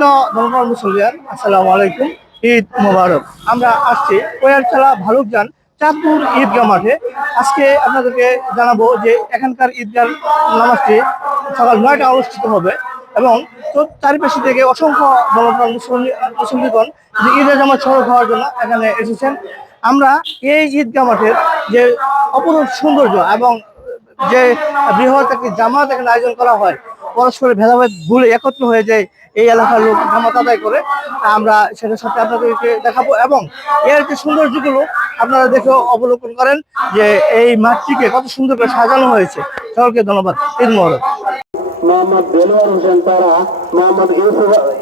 ধর্মপাল মুসলিয়ান আসসালামু আলাইকুম। ঈদ মোবারক। আমরা আসছি কোয়ারচালা ভালুকজান চাঁদপুর ঈদগাহ মাঠে। আজকে আপনাদেরকে জানাবো যে এখানকার ঈদগাহ নামাজটি সকাল 9টা অনুষ্ঠিত হবে এবং চারিপাশে থেকে অসংখ্য ধর্মপাল মুসলিমগণ যে ঈদের জামাত সড়ক হওয়ার জন্য এখানে এসেছেন। আমরা এই ঈদগাহ মাঠের যে অপরূপ সৌন্দর্য এবং যে বৃহৎ একটি জামাত এখানে আয়োজন করা হয়, পরস্পরের ভেদাভেদ ভুলে একত্র হয়ে যায় এই এলাকার লোক জামাত আদায় করে। আমরা সেটার সাথে আপনাদেরকে দেখাবো এবং এর যে সৌন্দর্যগুলো আপনারা দেখে অবলোকন করেন যে এই মাঠটিকে কত সুন্দর করে সাজানো হয়েছে। সকলকে ধন্যবাদ। ঈদ মোবারক। মোহাম্মদ দেলোয়ার হোসেন তারা, মোহাম্মদ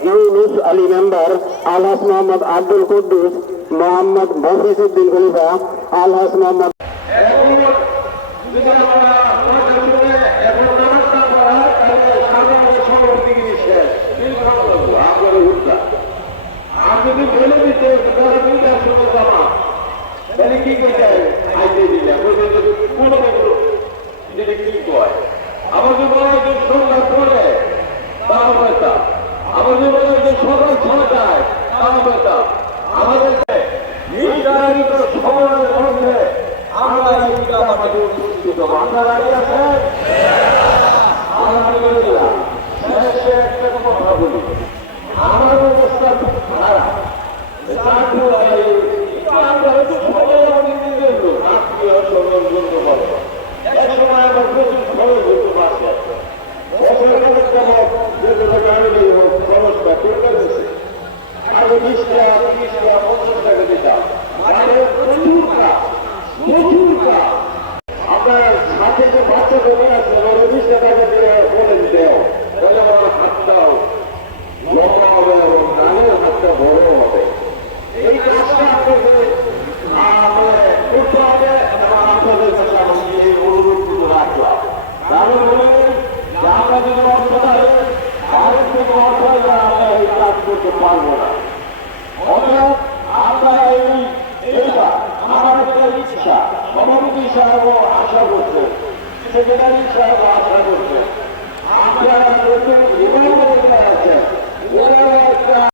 ইউনুস আলী মেম্বার, আলহাস মোহাম্মদ আব্দুল কুদ্দুস, মোহাম্মদ মফিজউদ্দিন খলিফা, আলহাস মোহাম্মদ আমাদের বলা হয়েছে সন্ধ্যা পরে তাও পয়সা, আমাদের বলা হয়েছে সকাল 6টায় তাও পয়সা। আমাদের নির্ধারিত সময়ের মধ্যে আমরা এই মাঠে উপস্থিত মাথা দাঁড়িয়ে আছেন। আলহামদুলিল্লাহ। শেষে একটা কথা বলি, আমার অবস্থা খুব খারাপ। আমরা হয়তো সকলে আমাদের নিজের লোক আত্মীয় স্বজন বন্ধু বান্ধব, এক সময় আমার প্রচুর খরচ হতে পারছে। খরচটা করতে হচ্ছে আগে 20 টাকা 30 টাকা 50 টাকা দিতাম। প্রচুর কাজ, প্রচুর কাজ। আপনার সাথে যে বাচ্চা জমে আছে 20 টাকা দিয়ে বলে দিতে বলে আমার হাতটাও লম্বা হবে এবং ডানের হাতটা বড় হবে। এই কাজটা আপনাকে করতে হবে এবং আপনাদের কাছে আমাকে এই অনুরোধ রাখলাম। কারণ বলবেন যে আমরা যদি অর্থ থাকে ভারত থেকে অর্থ আমরা এই কাজ করতে পারবো না। অর্থাৎ আপনারা এইটা আমার একটা ইচ্ছা, সভাপতি সাহেব আশা করছেন, সেক্রেটারি সাহেব আশা করছেন, আপনারা আছেন ওরা একটা